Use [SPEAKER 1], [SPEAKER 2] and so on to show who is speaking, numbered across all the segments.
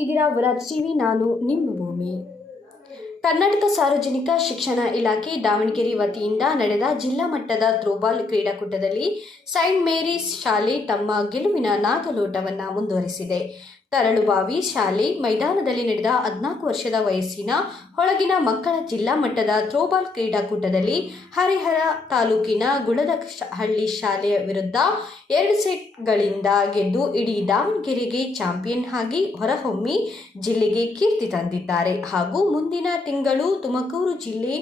[SPEAKER 1] ನಾಗರಾಜ್ ವರಜೀವಿ ನಾನು ನಿಮ್ಮ ಭೂಮಿ. ಕರ್ನಾಟಕ ಸಾರ್ವಜನಿಕ ಶಿಕ್ಷಣ ಇಲಾಖೆ ದಾವಣಗೆರೆ ವತಿಯಿಂದ ನಡೆದ ಜಿಲ್ಲಾ ಮಟ್ಟದ ಥ್ರೋಬಾಲ್ ಕ್ರೀಡಾಕೂಟದಲ್ಲಿ ಸೈಂಟ್ ಮೇರಿಸ್ ಶಾಲೆ ತಮ್ಮ ಗೆಲುವಿನ ನಾಗಲೋಟವನ್ನು ಮುಂದುವರಿಸಿದೆ. ತರಳುಬಾವಿ ಶಾಲೆ ಮೈದಾನದಲ್ಲಿ ನಡೆದ ಹದಿನಾಲ್ಕು ವರ್ಷದ ವಯಸ್ಸಿನ ಹೊಳಗಿನ ಮಕ್ಕಳ ಜಿಲ್ಲಾ ಮಟ್ಟದ ಥ್ರೋಬಾಲ್ ಕ್ರೀಡಾಕೂಟದಲ್ಲಿ ಹರಿಹರ ತಾಲೂಕಿನ ಗುಳದ ಹಳ್ಳಿ ಶಾಲೆಯ ವಿರುದ್ಧ ಎರಡು ಸೆಟ್ಗಳಿಂದ ಗೆದ್ದು ಇಡೀ ದಾವಣಗೆರೆಗೆ ಚಾಂಪಿಯನ್ ಆಗಿ ಹೊರಹೊಮ್ಮಿ ಜಿಲ್ಲೆಗೆ ಕೀರ್ತಿ ತಂದಿದ್ದಾರೆ. ಹಾಗೂ ಮುಂದಿನ ತಿಂಗಳು ತುಮಕೂರು ಜಿಲ್ಲೆ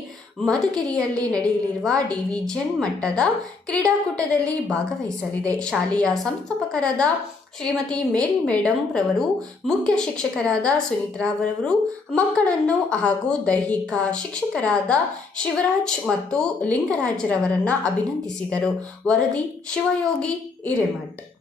[SPEAKER 1] ಮಧುಗಿರಿಯಲ್ಲಿ ನಡೆಯಲಿರುವ ಡಿವಿಜನ್ ಮಟ್ಟದ ಕ್ರೀಡಾಕೂಟದಲ್ಲಿ ಭಾಗವಹಿಸಲಿದೆ. ಶಾಲೆಯ ಸಂಸ್ಥಾಪಕರಾದ ಶ್ರೀಮತಿ ಮೇರಿ ಮೇಡಮ್ ರವರು ಮುಖ್ಯ ಶಿಕ್ಷಕರಾದ ಸುನಿತ್ರಾರವರು ಮಕ್ಕಳನ್ನು ಹಾಗೂ ದೈಹಿಕ ಶಿಕ್ಷಕರಾದ ಶಿವರಾಜ್ ಮತ್ತು ಲಿಂಗರಾಜರವರನ್ನು ಅಭಿನಂದಿಸಿದರು. ವರದಿ ಶಿವಯೋಗಿ ಹಿರೇಮಠ್.